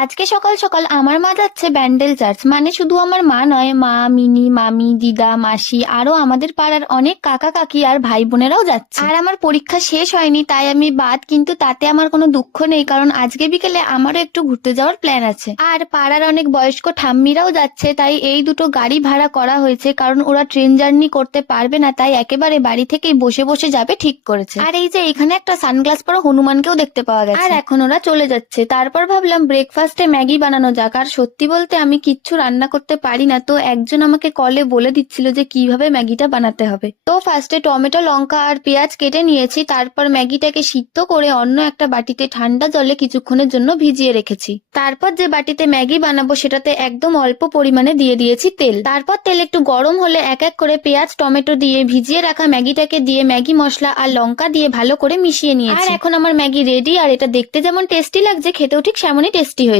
আজকে সকাল সকাল আমার মা যাচ্ছে ব্যান্ডেল চার্চ, মানে শুধু আমার মা নয়, মা, মিনি, মামি, দিদা, মাসি, আরো আমাদের পাড়ার অনেক কাকা কাকি আর ভাই বোনেরাও যাচ্ছে। আর আমার পরীক্ষা শেষ হয়নি তাই আমি বাদ, কিন্তু তাতে আমার কোনো দুঃখ নেই, কারণ আজকে বিকেলে আমারও একটু ঘুরতে যাওয়ার প্ল্যান আছে। আর পাড়ার অনেক বয়স্ক ঠাম্মিরাও যাচ্ছে, তাই এই দুটো গাড়ি ভাড়া করা হয়েছে, কারণ ওরা ট্রেন জার্নি করতে পারবে না, তাই একেবারে বাড়ি থেকেই বসে বসে যাবে ঠিক করেছে। আর এই যে এখানে একটা সানগ্লাস পরা হনুমানকেও দেখতে পাওয়া গেছে। আর এখন ওরা চলে যাচ্ছে। তারপর ভাবলাম ব্রেকফাস্টে ম্যাগি বানানো যাক। আর সত্যি বলতে আমি কিচ্ছু রান্না করতে পারি না, তো একজন আমাকে কলে বলে দিচ্ছিল যে কিভাবে ম্যাগিটা বানাতে হবে। তো ফার্স্টে টমেটো, লঙ্কা আর পেঁয়াজ কেটে নিয়েছি, তারপর ম্যাগিটাকে সিদ্ধ করে অন্য একটা বাটিতে ঠান্ডা জলে কিছুক্ষণের জন্য ভিজিয়ে রেখেছি। তারপর যে বাটিতে ম্যাগি বানাবো সেটাতে একদম অল্প পরিমাণে দিয়ে দিয়েছি তেল। তারপর তেল একটু গরম হলে এক এক করে পেঁয়াজ, টমেটো দিয়ে ভিজিয়ে রাখা ম্যাগিটাকে দিয়ে ম্যাগি মশলা আর লঙ্কা দিয়ে ভালো করে মিশিয়ে নিয়েছি। আর এখন আমার ম্যাগি রেডি, আর এটা দেখতে যেমন টেস্টি লাগছে খেতেও ঠিক সেমনই টেস্টি হয়েছে।